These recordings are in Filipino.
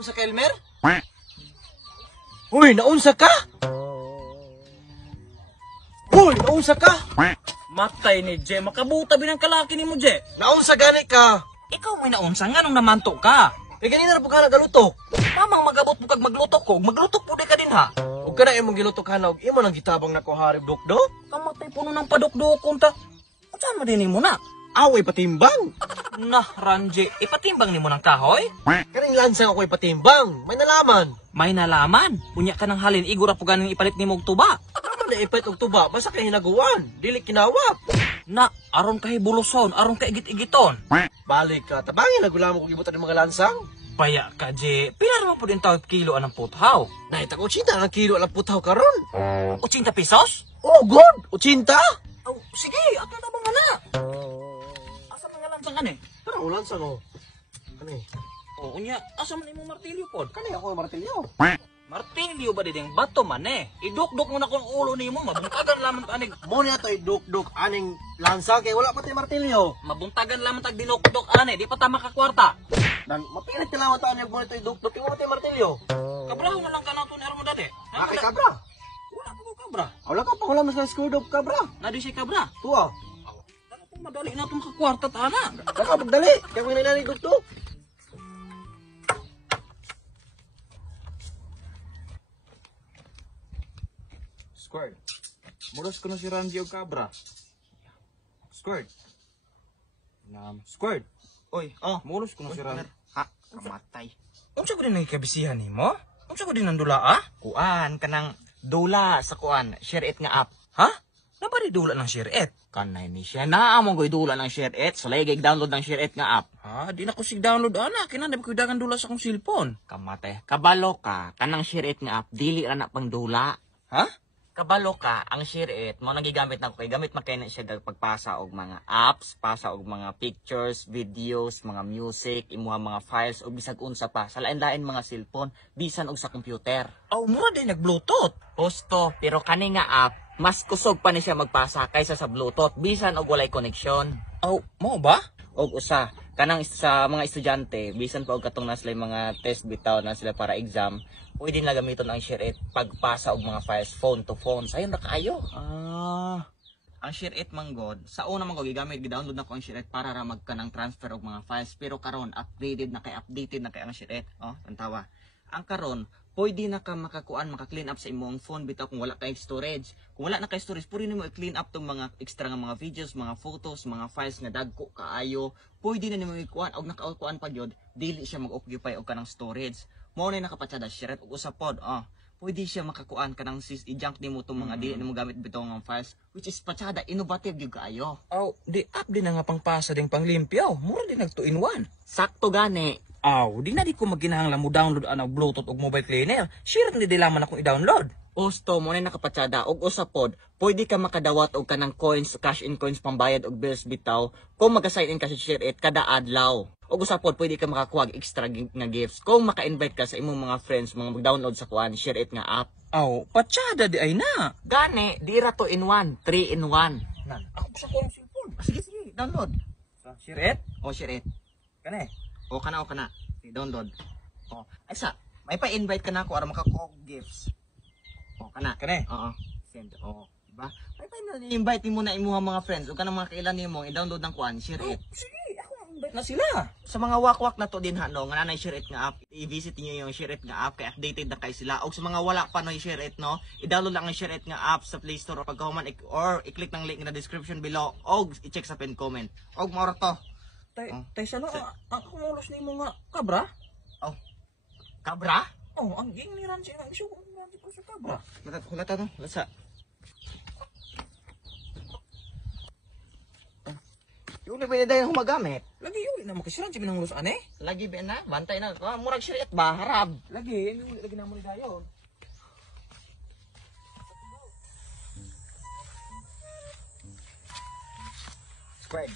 Naunsa ka, Elmer? Uy, naunsa ka? Uy, naunsa ka? Matay ni Je, makabuta binang kalaki ni mo, Je. Naunsa gani ka? Ikaw may naunsa nga nung namanto ka. Kaya ganina na po ka nagalutok. Tamang magabot mo kag maglutok ko, maglutok po di ka din ha. Huwag ka na imong gilutok ka na, huwag imo nang gitabang na ko harib dukdok. Kamatay puno ng padukdukon ta. Saan mo din mo na? Away patimbang. Nah, Ranje, ipatimbang ni mo ng kahoy? Kaning lansang ako ipatimbang. May nalaman. May nalaman. Punya ka ng halin, igura po ganing ipalit ni mo og tuba. Tama na ipait og tuba, basta kay hinaguan. Dili kinawap. Na, aron kay buluson, aron kay igit-igiton. Balik ka, tabangin nagula mo kung ibutan ng mga lansang. Paya ka, Je. Pila naman po din tawag kilo anang puthaw? Nahita ko 80 ang kilo alang putaw karon. 80 pesos? Oh, good! 80? Oh, sige, ato na mga na. Asa mga lansang ka ni? Tara, lansang oh. Kani? O, unya, asa man imong martilyo pod? Kani ako ang martilyo. Martilyo ba diding bato man eh? Idukduk mo na kung ulo ni mo, mabuntagan lamang tanig. Muna to iduk-duk aning lansang kay wala pati martilyo. Mabuntagan lamang tag dinukduk ane, di pa ta makakwarta. Dan mapilit ka lang taan yung muna to iduk-duk kay wala pati martilyo. Kabraho na lang ka na ito ni Armo dati. Nakay kabra. Wala ko kabra. Wala ka pa wala mas na screwed up kabra. Nadi si kabra. Tuwa. Dala po madali na itong makakwarta ta na. Baka magdali. Kaya kung nila iduk-duk. Squirt. Muros ko na si Ranji o kabra. Squirt. Squirt. Oy, muros ko na si Ranji. Ha, kamatay. Unsa ko din nagkabisihan ni mo? Unsa ko din nandula ah? Kuan, kanang dula sa kuan, share it nga app. Ha? Napari dula ng share it. Kanay ni siya. Naamong ko'y dula ng share it. So, lagi download ng share it nga app. Ha? Di na ko sig download ana. Kinanda ko dagan dula sa akong cellphone. Kamatay. Kabalo ka, kanang share it nga app, dili ra na pang dula. Ha? Kabalo ka, ang share it, mo nagigamit na ko kay gamit makay na siya pagpasa og mga apps, pasa og mga pictures, videos, mga music, imuha mga files o bisag unsa pa sa lain-lain mga cellphone, bisan og sa computer. Aw, mura din nag-bluetooth. Posto, pero kani nga app, mas kusog pa ni siya magpasa kaysa sa Bluetooth, bisan og walay connection. Aw, mo ba? Og usa, kanang sa mga estudyante, bisan pa og katong na sila mga test bitaw na sila para exam, pwede na gamiton ang share it pagpasa og mga files phone to phone. Sayon ra kaayo. Ang share it manggod, sa una man ko gigamit gi-download na ko ang share it para ra magkanang transfer og mga files, pero karon updated na kay ang share it. Oh, tantawa. Ang karon, pwede na ka makakuan, maka-clean up sa imong phone bitaw kung wala kay storage. Kung wala na kay storage, pwede nimo i-clean up tong mga extra nga mga videos, mga photos, mga files nga dagko kaayo. Pwede na nimo i-kuan og naka-kuan pa gyud, dili siya mag-occupy og kanang storage. Mao na nakapatsada share it og usa pod. Pwede siya makakuan kanang i-junk nimo tong mga dili nimo gamit bitaw nga files, which is patsada innovative gyud kaayo. Aw, di up din na nga pangpasa ding panglimpyaw. Mura din nag 2-in-1. Sakto gani. Aw, di na di ko magkinahanglan mo download ang Bluetooth o mobile cleaner. Share ni di laman akong i-download. Posto mo na nakapatsada og usa pod, pwede ka makadawat og kanang coins, cash in coins pambayad og bills bitaw kung maga-sign in ka sa share it kada adlaw. Og usa pod pwede ka makakuha og extra nga gifts kung maka-invite ka sa imong mga friends mga mag-download sa kuan share it nga app. Aw, patsada di ay na. Gani, di ra 2-in-1, 3-in-1. Nan, ako sa ko ang cellphone. Sige, download. Sa share it? O share it. Kani. O kana. Sige, download. O, ay sa, may pa-invite ka na ako para makakuha og gifts. O kana. Kani. Oo. Send. O, diba? May pa-invite mo na imuha mga friends o kanang mga kailan nimo i-download ng kuan, share it. Sige, ako ang invite na sila. Sa mga wakwak na to din no, nga nanay share it nga app, i-visit niyo yung share it nga app kay updated na kay sila. Og sa mga wala pa no share it no, i-download lang ang share it nga app sa Play Store pag human or i-click ng link na description below og i-check sa pin comment. Og mao to. Tay sana ako mulos nimo nga kabra. Oh. Kabra? Oh, ang ging ni Ranji ang isu ko Ranji ko sa kabra. Hulata no, lasa. Yung ba na yung humagamit? Lagi yun na makisiran si minanglos ane. Lagi ba na? Bantay na. Murag share it ba? Harab. Lagi, yung lagi na mo ni dayon. Squad.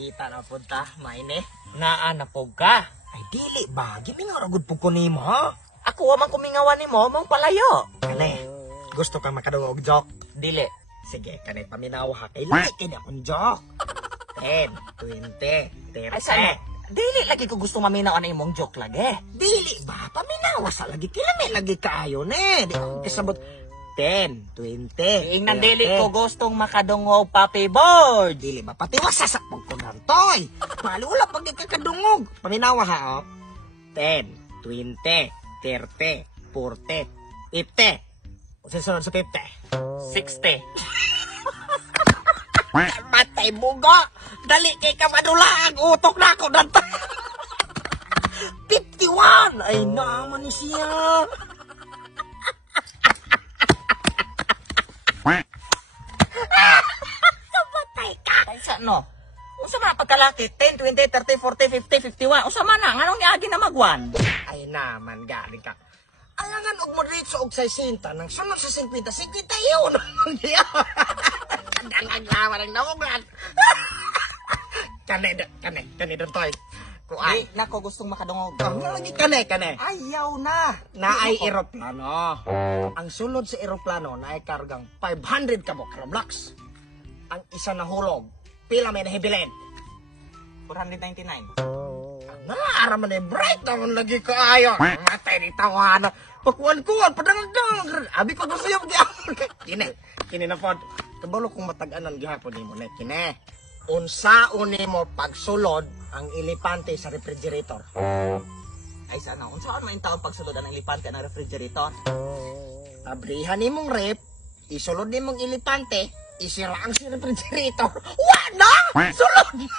Kita na punta, maine. Naa na pog ka. Ay dili ba, gimingaragod po ko nimo ha. Ako wa man kumingawan nimo, mong palayo. Kani, gusto ka makaduwa og joke? Dili. Sige, kani paminaw ha. Kay laki kini akong joke. 10, 20, 30, Dili lagi ko gusto maminaw ana imong joke lagi. Dili ba? Paminawa sa lagi. Kilami lagi kaayo ne. Di ko kasabot 10, 20. Ingnan dili ko gustong makadungog, Papi Board. Dili ba? Pati wasa sa pagkunan toy. Malula pag di ka kadungog. Paminawa ha, oh. 10, 20, 30, 40, 50. O sunod sa 50. 60. Matay buga. Dali kay ka madula ang utok na ako. 51. Ay naman siya. Matay ka. Ay sa no. Unsa man pagkalaki 10, 20, 30, 40, 50, 51. Unsa man na nganong niagi na magwan? Ay naman, galing ka. Alangan og mo dito og 60 nang sunod sa 50, 50 yun. Kandang aglawa ng namugan. Kane doon toy. Kuan. Di nako gustong makadungog. Ang lagi kane. Ayaw na. Naay eroplano. Ang sulod sa eroplano naay kargang 500 ka blocks. Ang isa na hulog, pila may nahibilin. 499. Naara man eh, bright naman lagi ko ayo. Matay ni tawana. Pakuan-kuan, padangang-dangang. Abi ko gusto yung gihapon. Kini na pod. Kabalo kong matag-anan gihapon ni mo, kine. Unsaon ni mo pagsulod ang ilipante sa refrigerator? Ay sana, unsaon man taon pagsulod ang ilipante ng refrigerator? Abrihan ni mong rep, isulod ni mong ilipante, isira ang si refrigerator. Wala! Sulod!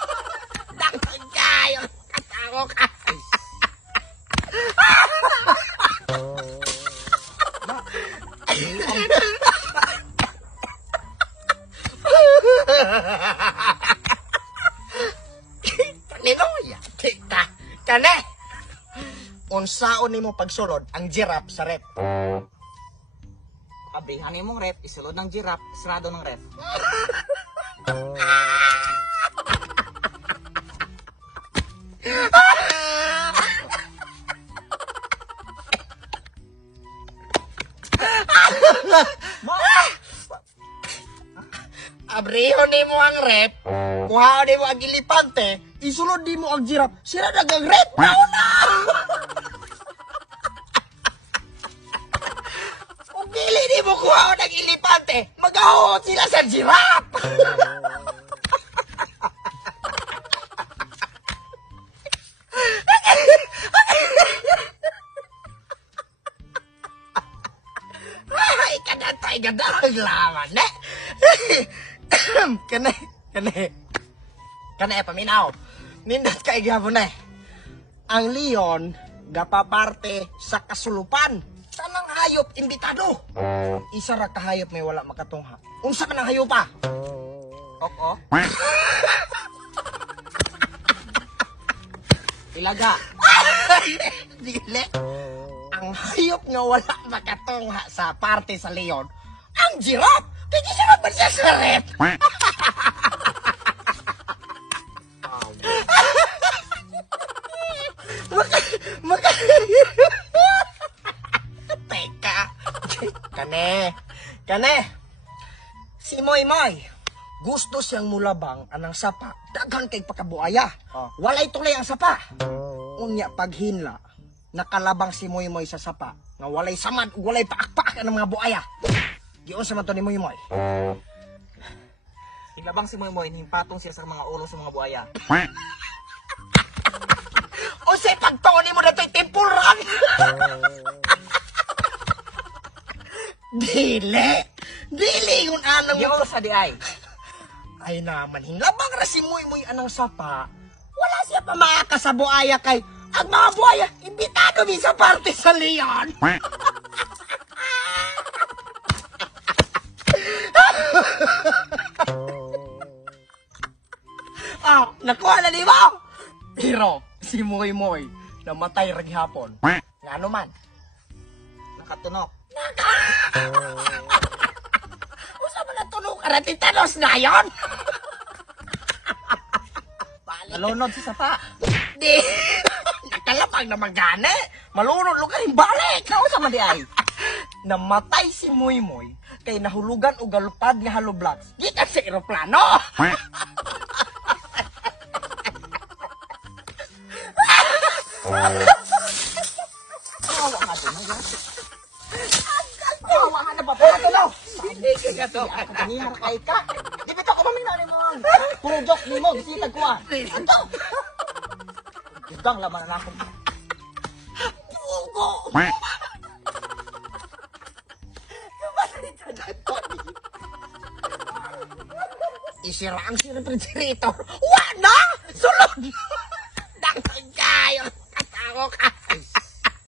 Dangang kayo! Katawa ka! Kanino ya? Kita. Kane! Unsaon nimo pagsulod ang giraffe sa rep? Abrihan imong ref, isulod ng giraffe, sarado ng ref. Abriho nimo ang rep, kuhaon nimo ang ilipante, isulod nimo ang giraffe, sira dagang rep. Nauna! Kung dili nimo kuhaon ang ilipante, mag-ahot sila sa giraffe. Ay, kanatay gadang laman, eh. Kane, paminaw. Nindot ka igapon eh. Ang leon, gapaparte sa kasulupan. Tanang hayop, imbitado. Isa ra kahayop may wala makatungha. Unsa man ang hayop pa? Oo. Ilaga. Dili. Ang hayop nga wala makatungha sa parte sa leon, ang giraffe. Kaya siya magbansa sa rep. Teka. Kane. Si Moy gusto siyang mulabang anang sapa. Daghan kay pakabuaya. Walay tulay ang sapa. Unya paghinla, nakalabang si Moy sa sapa. Nga walay samad, walay paak-paak ang mga buaya. Giyon sa man to ni Moy. Ilabang si Moy himpatong siya sa mga ulo sa mga buhaya. O say pagtuon mo na to'y tempuran. Dili yun anang Di mo sa di ay. Ay naman, hinlabang ra si Moy anang sapa. Wala siya pa makaka sa buaya kay ang mga buaya, imbitado din sa parte sa leon. Nakuha na di ba? Pero si Moy namatay ra gihapon. Ngano man? Nakatunok. Usa man natunog ara titanos na yon? Nalunod sa sapa. Di. Nakalapag na magana. Malunod lugar balik. Nausa man di ay. Namatay si Moy kay nahulugan og galupad nga hollow blocks. Gikan sa eroplano. Kawawa nga to. Kawawa nga na ba? Ito lang. Hindi ka to. Kanihar kay ka. Di ba ito kumamin na rin mo? Puro joke ni mo. Gisitag ko ah. Ito. Gudang laman na ako. Pugo. Isira ang refrigerator. Wala! Sulod! Dakang kayo! Katawa ka!